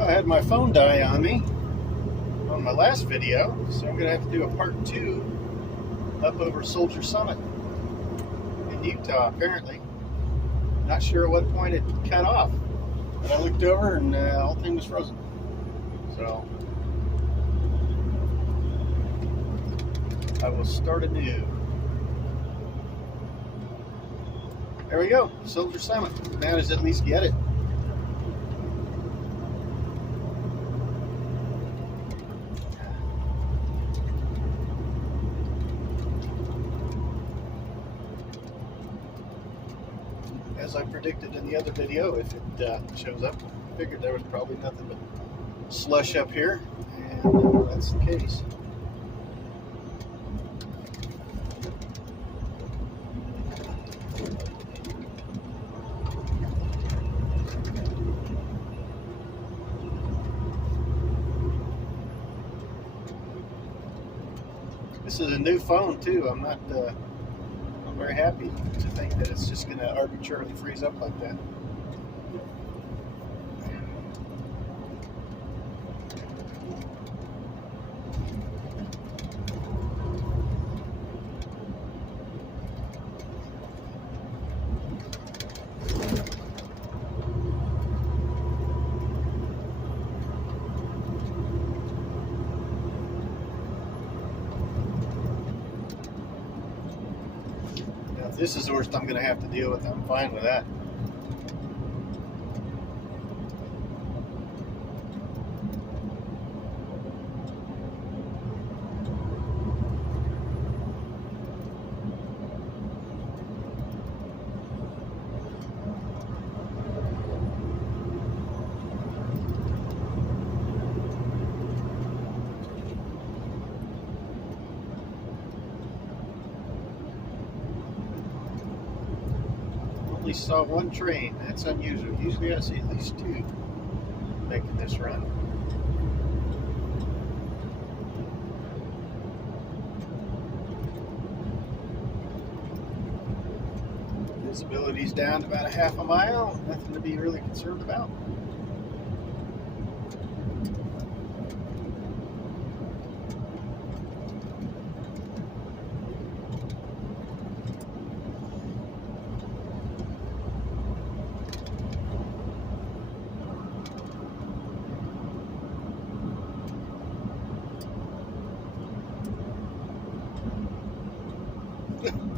Well, I had my phone die on me on my last video, so I'm going to have to do a part 2 up over Soldier Summit in Utah, apparently. Not sure at what point it cut off, but I looked over and the whole thing was frozen. So I will start anew. There we go, Soldier Summit. Now does at least get it. As I predicted in the other video, if it shows up, I figured there was probably nothing but slush up here, and that's the case. This is a new phone too. I'm not very happy to think that it's just going to arbitrarily freeze up like that. If this is the worst I'm going to have to deal with, I'm fine with that. Only saw one train. That's unusual. Usually I see at least 2 making this run. Visibility's down to about a half a mile. Nothing to be really concerned about.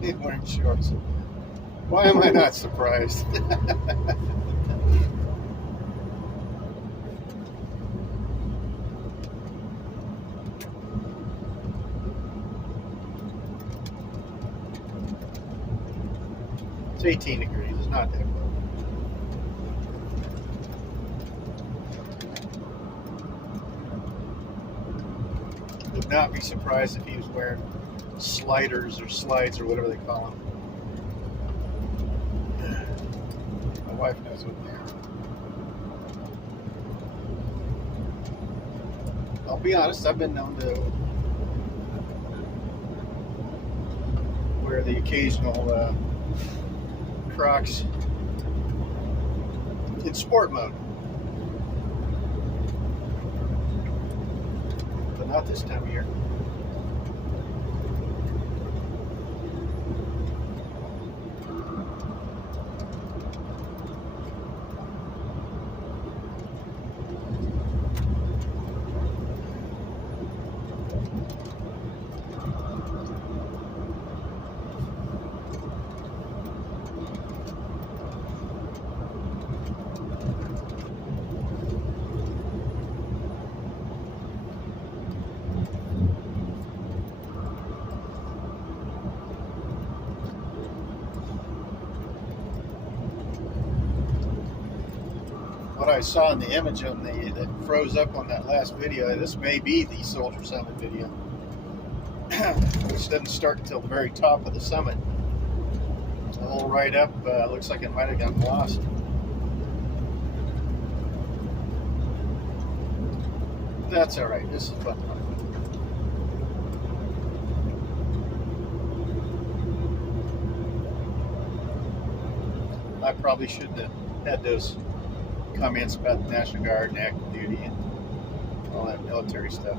They wearing shorts. Why am I not surprised? It's 18 degrees. It's not that cold. Would not be surprised if he was wearing sliders or slides or whatever they call them. My wife knows what they are. I'll be honest, I've been known to wear the occasional Crocs in sport mode, but not this time of year. What I saw in the image on that froze up on that last video, this may be the Soldier Summit video, which doesn't start until the very top of the summit. The whole ride up looks like it might have gotten lost. That's all right. This is fun. I probably shouldn't have had those comments about the National Guard and active duty and all that military stuff.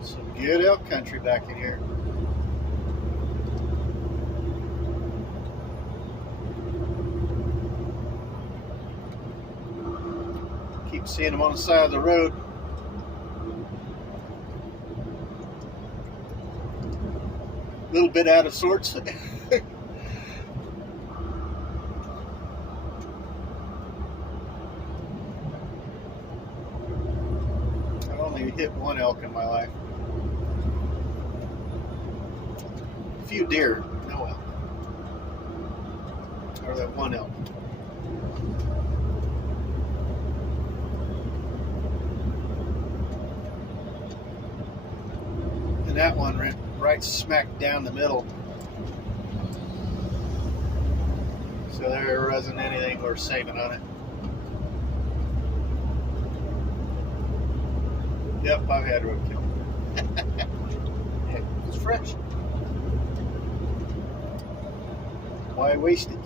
Some good elk country back in here. Keep seeing them on the side of the road. A little bit out of sorts. I've only hit one elk in my life. A few deer, no elk. Or that one elk. And that one went right smack down the middle. So there wasn't anything worth saving on it. Yep, I've had roadkill. It's fresh. Why waste it?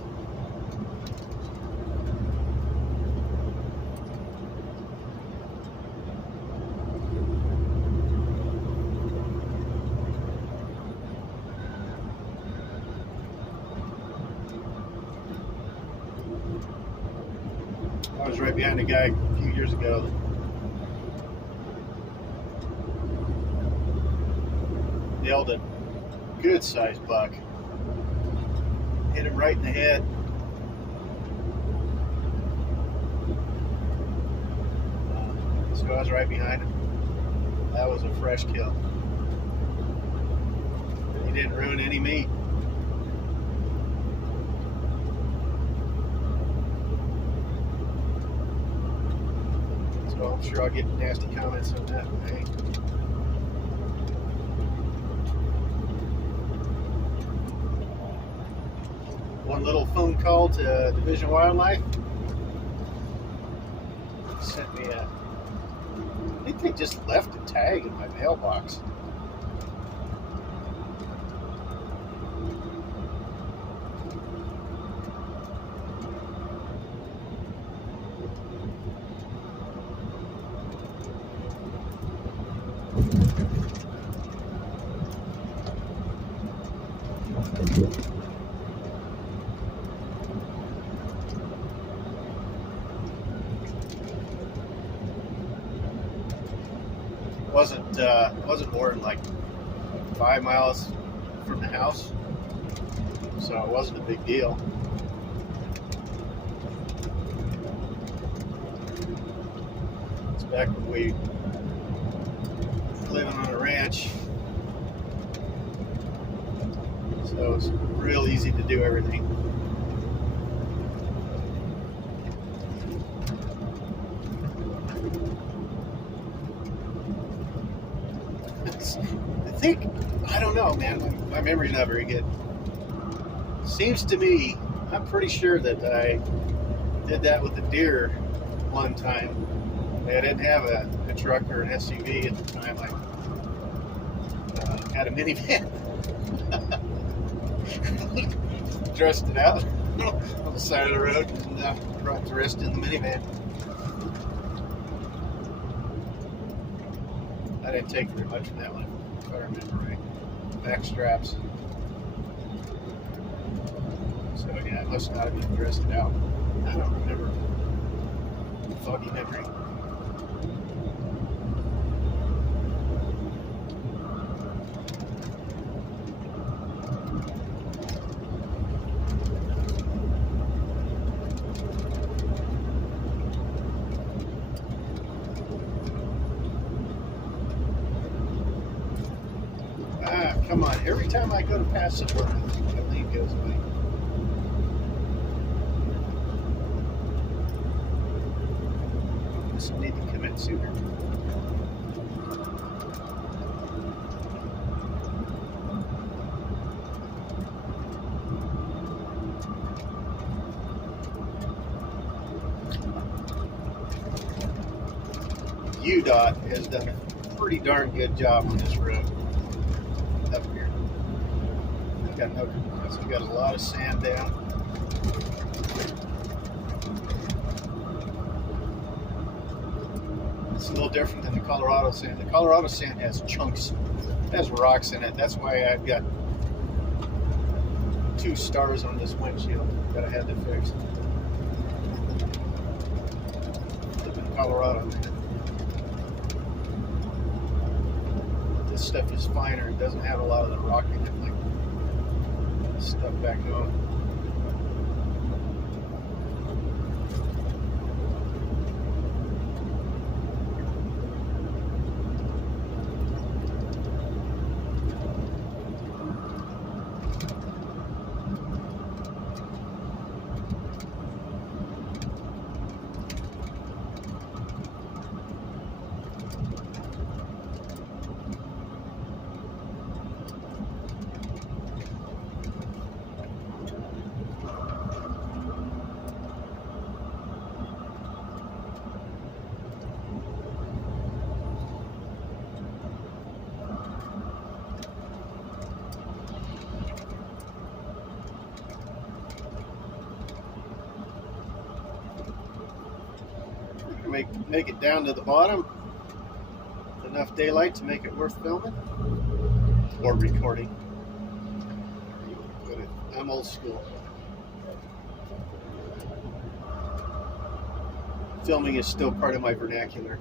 I was right behind a guy a few years ago that nailed a good sized buck. Hit him right in the head. So I was right behind him. That was a fresh kill. He didn't ruin any meat. So I'm sure I'll get nasty comments on that. Hey. One little phone call to Division Wildlife. Sent me a, I think they just left a tag in my mailbox. Wasn't more than like 5 miles from the house, so it wasn't a big deal. It's back when we were living on a ranch, so it's real easy to do everything. I don't know, man. My memory's not very good. Seems to me, I'm pretty sure that I did that with a deer one time. I didn't have a truck or an SUV at the time. I had a minivan. Dressed it out on the side of the road and brought the rest in the minivan. I didn't take very much from that one, if I remember right. Back straps. So yeah, I must not have even dressed it out. I don't remember. Foggy memory. every time I go to pass it, the lead goes away. This will need to come in sooner. UDOT has done a pretty darn good job on this road up here. We've got no complaints. We've got a lot of sand down. It's a little different than the Colorado sand. The Colorado sand has chunks, has rocks in it. That's why I've got 2 stars on this windshield that I had to fix. Live in Colorado. This stuff is finer. It doesn't have a lot of the rock in it like stuff back home. Make it down to the bottom, enough daylight to make it worth filming or recording. I'm old school. Filming is still part of my vernacular.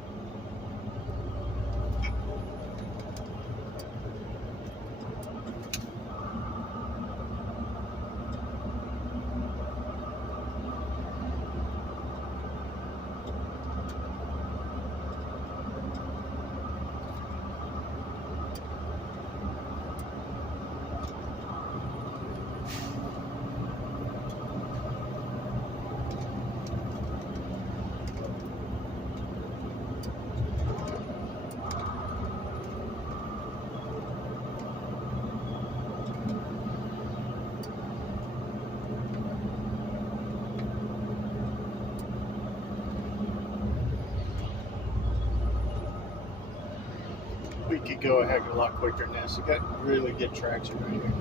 We could go a heck of a lot quicker than this. We got really good traction right here.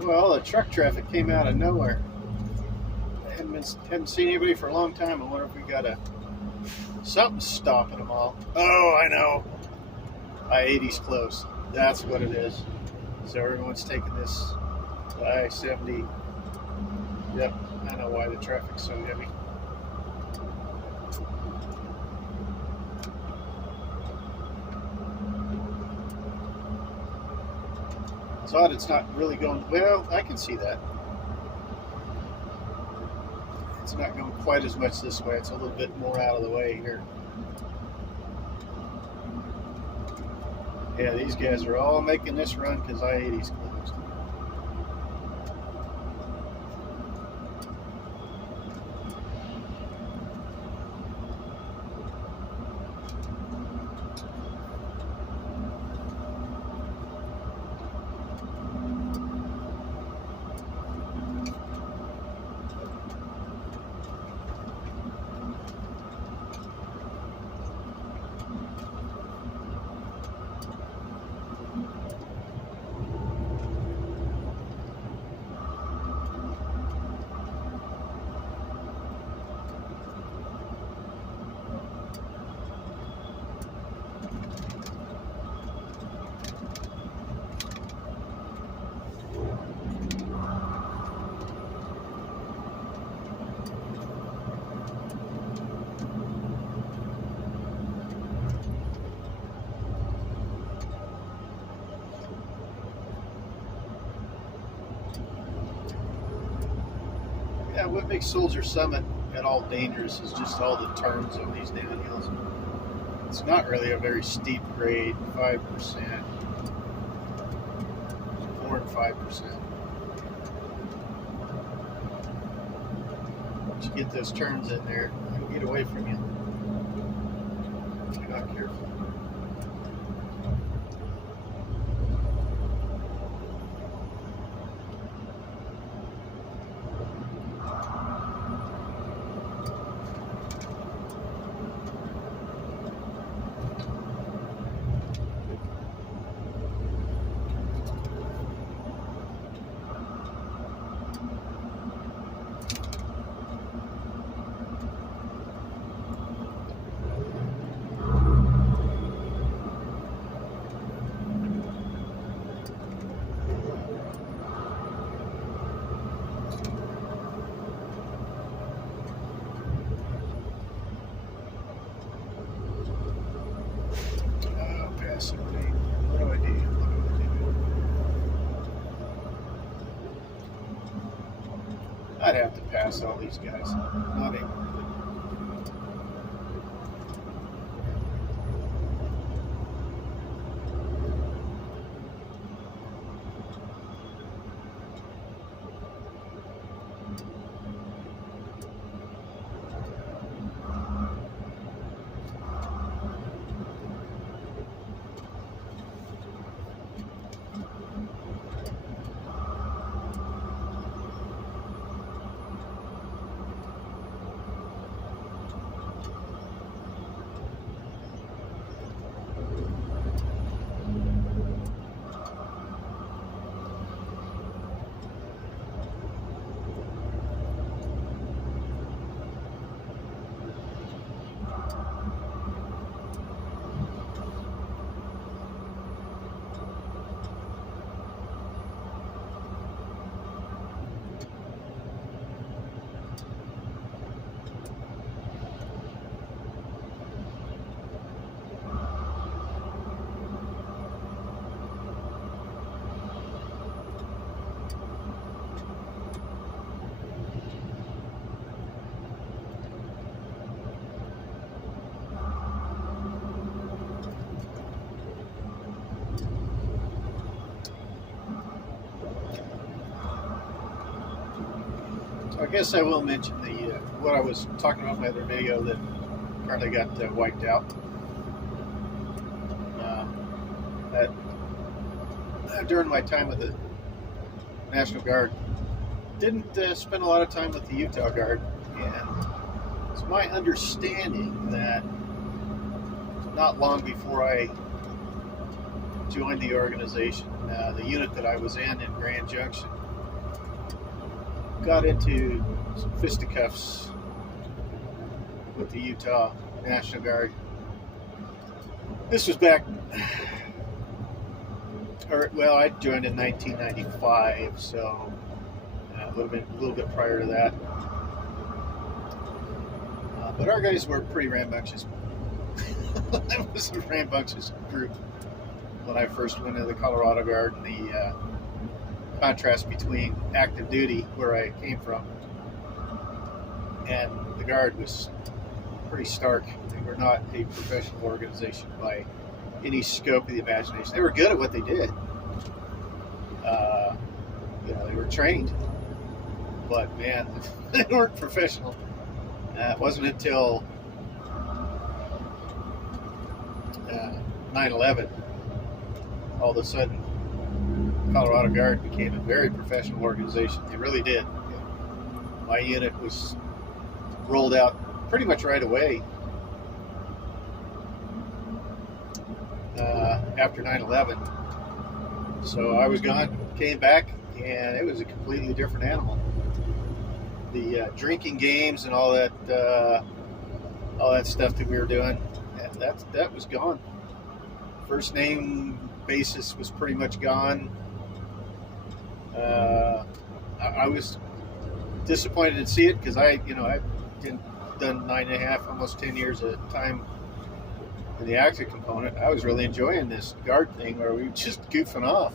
Well, the truck traffic came out of nowhere. I hadn't seen anybody for a long time. I wonder if we got something stopping them all. Oh, I know. I-80's close. That's what it is. So everyone's taking this I-70. Yep, I know why the traffic's so heavy. It's odd it's not really going, well, I can see that. It's not going quite as much this way. It's a little bit more out of the way here. Yeah, these guys are all making this run because I-80's closed. Yeah, what makes Soldier Summit at all dangerous is just all the turns on these downhills. It's not really a very steep grade, 5%, 4 and 5%. Once you get those turns in there, it'll get away from you if you're not careful. What do I do? I'd have to pass all these guys. Not able to. I guess I will mention what I was talking about in my other video that apparently got wiped out. During my time with the National Guard, didn't spend a lot of time with the Utah Guard, and it's my understanding that not long before I joined the organization, the unit that I was in Grand Junction got into some fisticuffs with the Utah National Guard. This was back, I joined in 1995, so a little bit prior to that. But our guys were pretty rambunctious. It was a rambunctious group when I first went into the Colorado Guard, and the contrast between active duty, where I came from, and the Guard was pretty stark. They were not a professional organization by any scope of the imagination. They were good at what they did. They were trained, but man, they weren't professional. It wasn't until 9/11, all of a sudden, Colorado Guard became a very professional organization. They really did. My unit was rolled out pretty much right away after 9/11. So I was gone, came back, and it was a completely different animal. The drinking games and all that stuff that we were doing, that was gone. First name basis was pretty much gone. I was disappointed to see it, because I've done 9.5, almost 10 years at a time in the active component. I was really enjoying this Guard thing where we were just goofing off.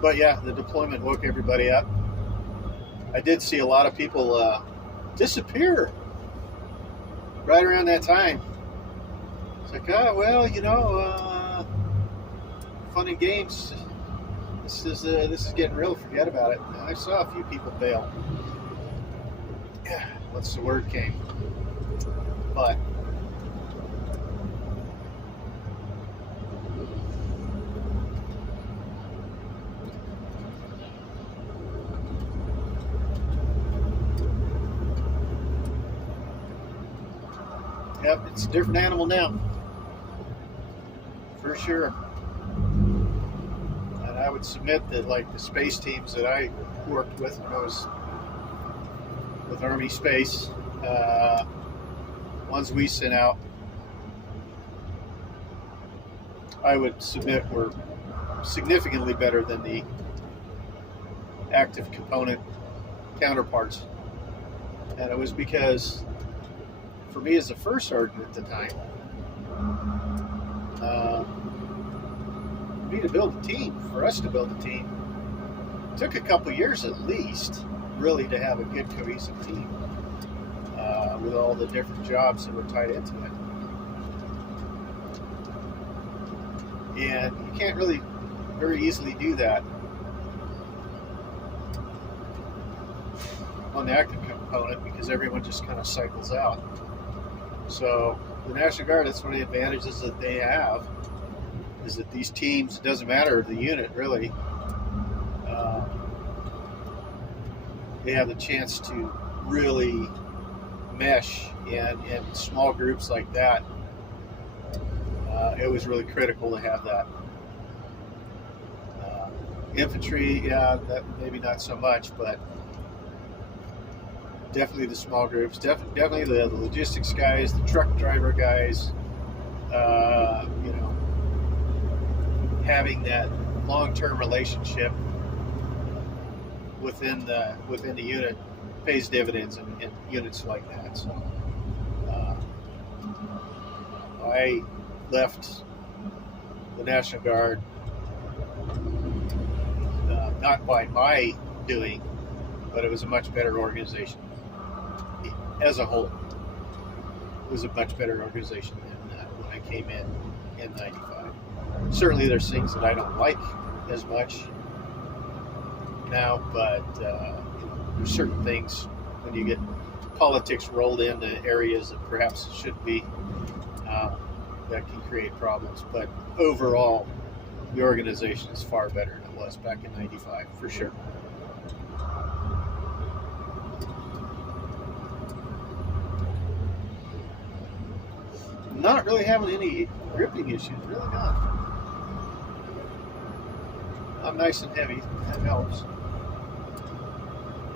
But yeah, the deployment woke everybody up. I did see a lot of people disappear right around that time. It's like, oh, well, fun and games. This is getting real. Forget about it. And I saw a few people bail. Once the word came, but yep, it's a different animal now, for sure. And I would submit that, like, the space teams that I worked with when I was with Army Space, ones we sent out, I would submit were significantly better than the active component counterparts. And it was because, for me as a first sergeant at the time, for me to build a team, for us to build a team, it took a couple years at least, really, to have a good cohesive team with all the different jobs that were tied into it. And you can't really very easily do that on the active component because everyone just kind of cycles out. So the National Guard, that's one of the advantages that they have, is that these teams, it doesn't matter the unit really, they have the chance to really mesh in small groups like that. It was really critical to have that. Infantry, yeah, that maybe not so much, but definitely the small groups, definitely the logistics guys, the truck driver guys, having that long-term relationship within the unit pays dividends in units like that. So I left the National Guard not by my doing, but it was a much better organization as a whole. It was a much better organization than when I came in '95. Certainly there's things that I don't like as much now, but there's certain things when you get politics rolled into areas that perhaps shouldn't be, that can create problems. But overall, the organization is far better than it was back in '95, for sure. Not really having any gripping issues, really not. I'm nice and heavy, that helps.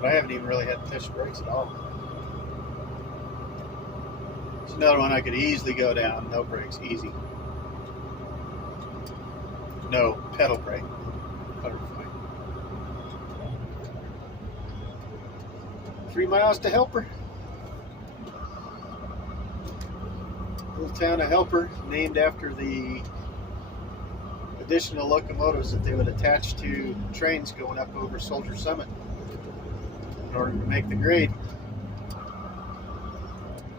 But I haven't even really had to touch the brakes at all. It's another one I could easily go down, no brakes, easy. No pedal brake, butterfly. 3 miles to Helper. Little town of Helper, named after the additional locomotives that they would attach to trains going up over Soldier Summit in order to make the grade.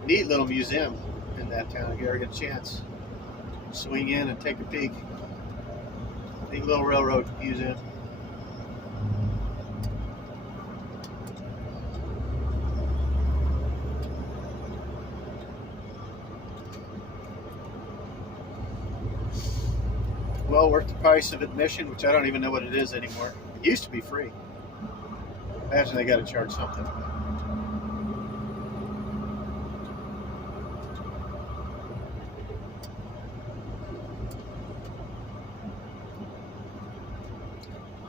Neat little museum in that town if you ever get a chance. Swing in and take a peek. Neat little railroad museum. Well worth the price of admission, which I don't even know what it is anymore. It used to be free. Imagine they got to charge something.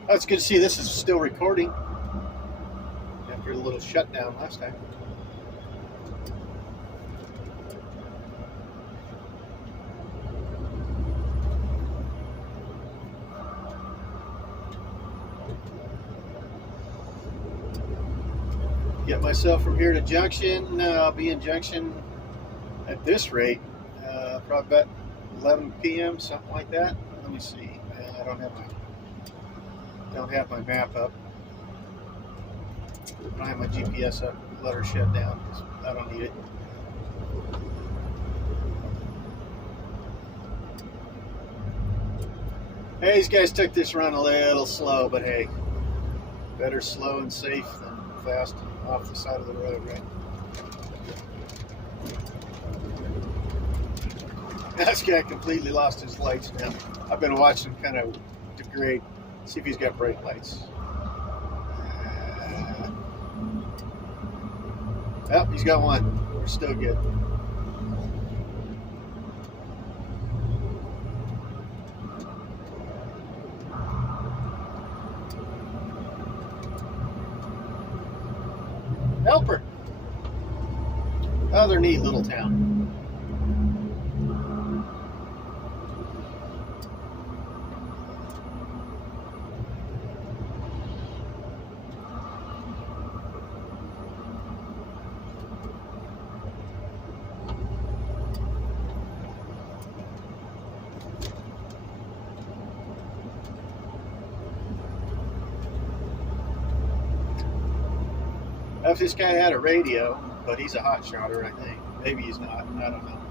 Oh, it's good to see this is still recording after a little shutdown last time. Get myself from here to Junction. I'll be in Junction at this rate, probably about 11 p.m., something like that. Let me see. I don't have my map up. I don't have my GPS up, let her shut down. I don't need it. Hey, these guys took this run a little slow, but hey, better slow and safe than fast and off the side of the road, right? This guy completely lost his lights now. I've been watching him kind of degrade, see if he's got brake lights. Yep, he's got one. We're still good. Help her. Another neat little town. If this guy had a radio, but he's a hot shotter, I think. Maybe he's not. I don't know.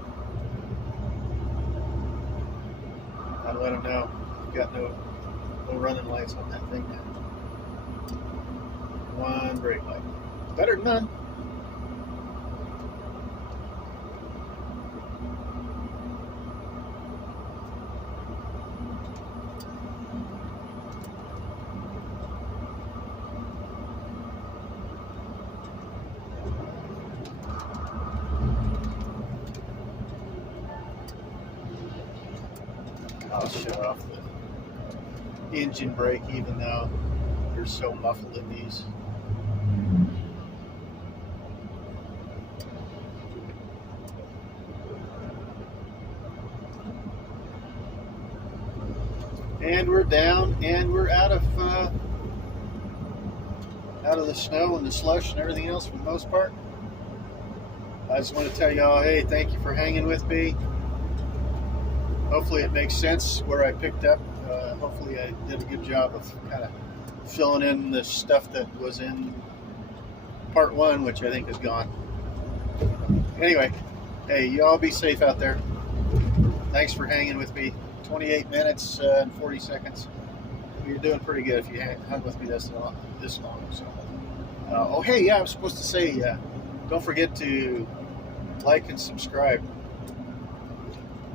I'll let him know. Got no running lights on that thing now. One brake light. Better than none. I'll shut off the engine brake even though you're so muffled in these. And we're down and we're out of the snow and the slush and everything else for the most part. I just want to tell y'all, hey, thank you for hanging with me. Hopefully it makes sense where I picked up. Hopefully I did a good job of kind of filling in the stuff that was in part one, which I think is gone. Anyway, hey, you all be safe out there. Thanks for hanging with me. 28 minutes and 40 seconds. You're doing pretty good if you hung with me this long. So, oh, hey, yeah, I was supposed to say, don't forget to like and subscribe.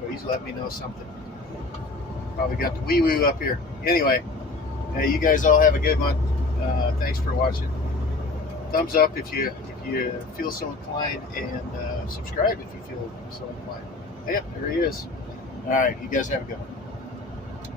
Please let me know something. Probably got the wee woo up here. Anyway, hey, you guys all have a good one. Thanks for watching. Thumbs up if you feel so inclined, and subscribe if you feel so inclined. Yep, there he is. All right, you guys have a good one.